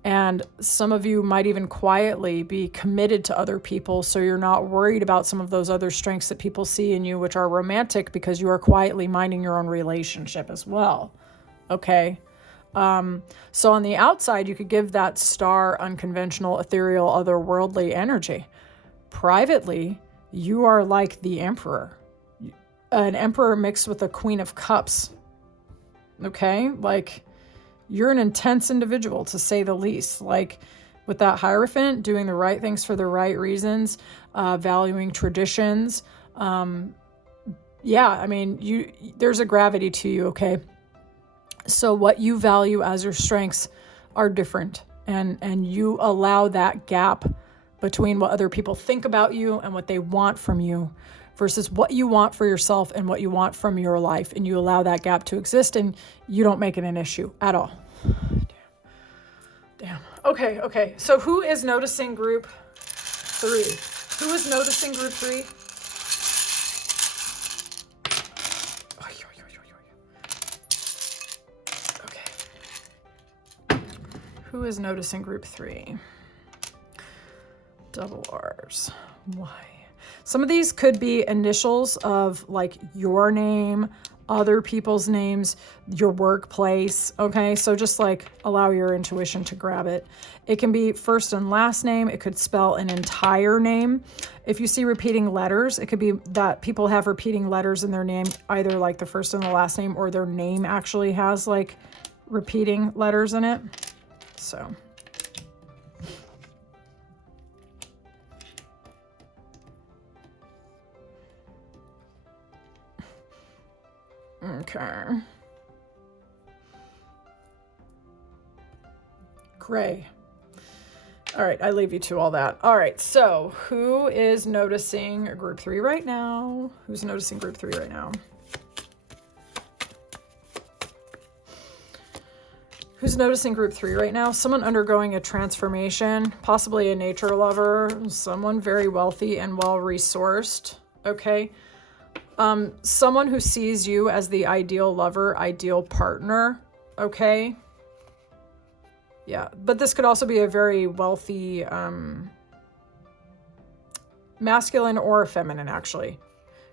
And some of you might even quietly be committed to other people, so you're not worried about some of those other strengths that people see in you, which are romantic, because you are quietly minding your own relationship as well. Okay? So on the outside, you could give that star unconventional, ethereal, otherworldly energy. Privately, you are like the emperor. An emperor mixed with a queen of cups. Okay? Like, you're an intense individual, to say the least. Like, with that Hierophant, doing the right things for the right reasons, valuing traditions. There's a gravity to you, okay? So what you value as your strengths are different. And you allow that gap between what other people think about you and what they want from you versus what you want for yourself and what you want from your life. And you allow that gap to exist, and you don't make it an issue at all. Damn. Okay. So who is noticing group 3? Who is noticing group 3? Okay. Who is noticing group 3? Double R's. Why? Some of these could be initials of like your name, other people's names, your workplace. Okay, so just like allow your intuition to grab it. It can be first and last name. It could spell an entire name. If you see repeating letters, it could be that people have repeating letters in their name, either like the first and the last name, or their name actually has like repeating letters in it. So okay. Gray. All right, I leave you to all that. All right, so who is noticing group 3 right now? Who's noticing group 3 right now? Who's noticing group 3 right now? Someone undergoing a transformation, possibly a nature lover, someone very wealthy and well-resourced, okay? Someone who sees you as the ideal lover, ideal partner, okay? Yeah, but this could also be a very wealthy masculine or feminine, actually,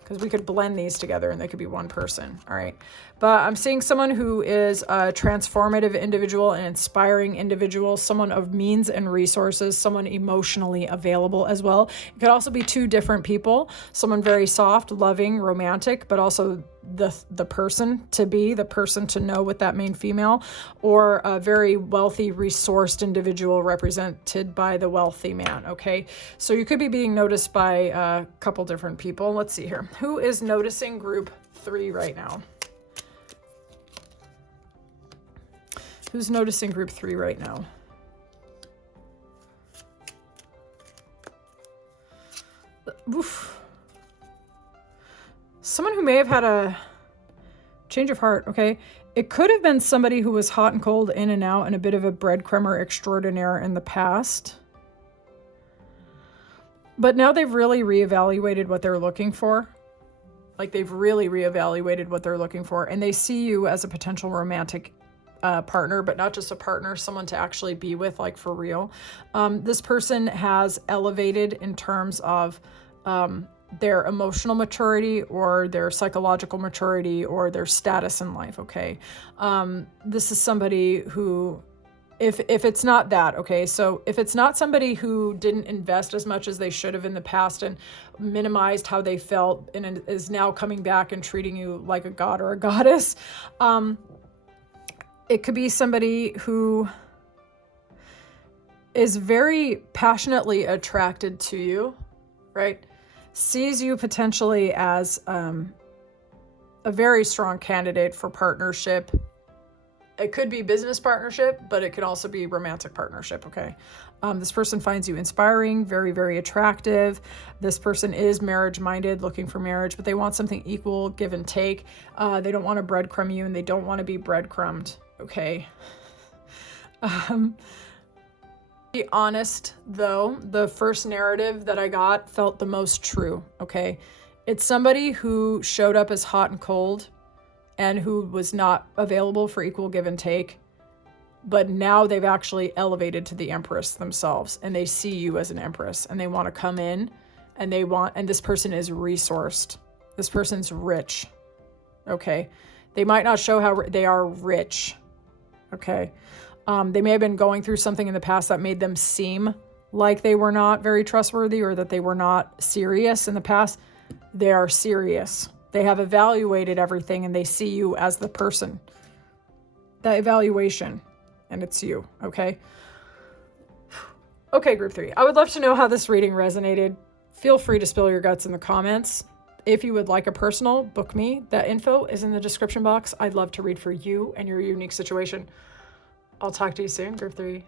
because we could blend these together and they could be one person, all right? But I'm seeing someone who is a transformative individual, an inspiring individual, someone of means and resources, someone emotionally available as well. It could also be 2 different people, someone very soft, loving, romantic, but also the person to be, the person to know with that main female, or a very wealthy, resourced individual represented by the wealthy man, okay? So you could be being noticed by a couple different people. Let's see here. Who is noticing group 3 right now? Who's noticing group 3 right now? Oof. Someone who may have had a change of heart, okay? It could have been somebody who was hot and cold, in and out, and a bit of a breadcrumber extraordinaire in the past. But now they've really reevaluated what they're looking for. Like, they've really reevaluated what they're looking for, and they see you as a potential romantic partner, but not just a partner, someone to actually be with, like for real. This person has elevated in terms of their emotional maturity or their psychological maturity or their status in life, okay? This is somebody who, if it's not that, okay, so if it's not somebody who didn't invest as much as they should have in the past and minimized how they felt and is now coming back and treating you like a god or a goddess, it could be somebody who is very passionately attracted to you, right? Sees you potentially as a very strong candidate for partnership, It could be business partnership, but it could also be romantic partnership, okay? This person finds you inspiring, very, very attractive. This person is marriage-minded, looking for marriage, but they want something equal, give and take. They don't want to breadcrumb you, and they don't want to be breadcrumbed, okay? Be honest, though, the first narrative that I got felt the most true, okay? It's somebody who showed up as hot and cold and who was not available for equal give and take, but now they've actually elevated to the empress themselves, and they see you as an empress, and they want to come in, and this person is resourced. This person's rich, okay? They might not show how they are rich, okay? They may have been going through something in the past that made them seem like they were not very trustworthy or that they were not serious in the past. They are serious. They have evaluated everything and they see you as the person. That evaluation, and it's you, okay? Okay, group 3. I would love to know how this reading resonated. Feel free to spill your guts in the comments. If you would like a personal, book me. That info is in the description box. I'd love to read for you and your unique situation. I'll talk to you soon, group 3.